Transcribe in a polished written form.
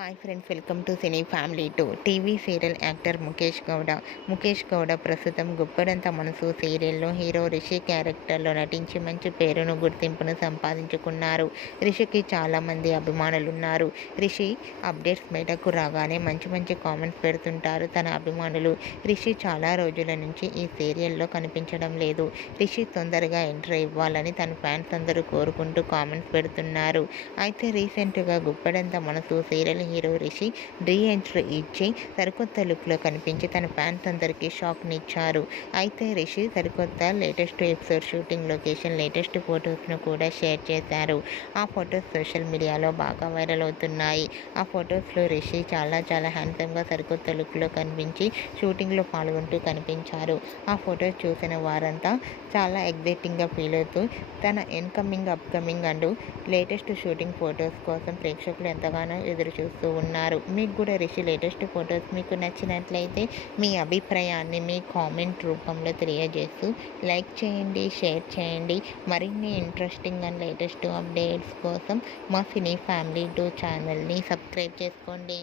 Hi friends, welcome to cine family two. TV serial actor Mukesh Gowda ప్రస్తుతం గుప్పడంత మనసు సీరియల్లో హీరో రిషి క్యారెక్టర్లో నటించి మంచి పేరును గుర్తింపును సంపాదించుకున్నారు. రిషికి చాలామంది అభిమానులు ఉన్నారు. రిషి అప్డేట్స్ బయటకు రాగానే మంచి కామెంట్స్ పెడుతుంటారు తన అభిమానులు. రిషి చాలా రోజుల నుంచి ఈ సీరియల్లో కనిపించడం లేదు. రిషి తొందరగా ఎంట్రీ ఇవ్వాలని తన ఫ్యాన్స్ అందరూ కోరుకుంటూ కామెంట్స్ పెడుతున్నారు. అయితే రీసెంట్గా గుప్పడంత మనసు serial hero Rishi re entry ఇచ్చి సరికొత్త లుక్లో కనిపించి తన ఫ్యాన్స్ అందరికీ షాక్నిచ్చారు. అయితే రిషి సరికొత్త latest episode shooting location latest ఫొటోస్ను కూడా షేర్ చేశారు. ఆ ఫొటోస్ సోషల్ మీడియాలో బాగా వైరల్ అవుతున్నాయి. ఆ ఫొటోస్లో రిషి చాలా హ్యాండ్సమ్గా సరికొత్త లుక్లో కనిపించి షూటింగ్లో పాల్గొంటూ కనిపించారు. ఆ ఫొటోస్ చూసిన వారంతా చాలా ఎగ్జైటింగ్గా ఫీల్ అవుతూ తన incoming, upcoming and latest shooting photos కోసం ప్రేక్షకులు ఎంతగానో ఎదురు చూస్తూ ఉన్నారు. మీకు కూడా రిషి లేటెస్ట్ ఫొటోస్ మీకు నచ్చినట్లయితే మీ అభిప్రాయాన్ని మీ కామెంట్ రూపంలో తెలియజేస్తూ లైక్ చేయండి, షేర్ చేయండి. మరిన్ని ఇంట్రెస్టింగ్ అండ్ లేటెస్ట్ అప్డేట్స్ కోసం మా సినీ ఫ్యామిలీ 2 ఛానల్ని సబ్స్క్రైబ్ చేసుకోండి.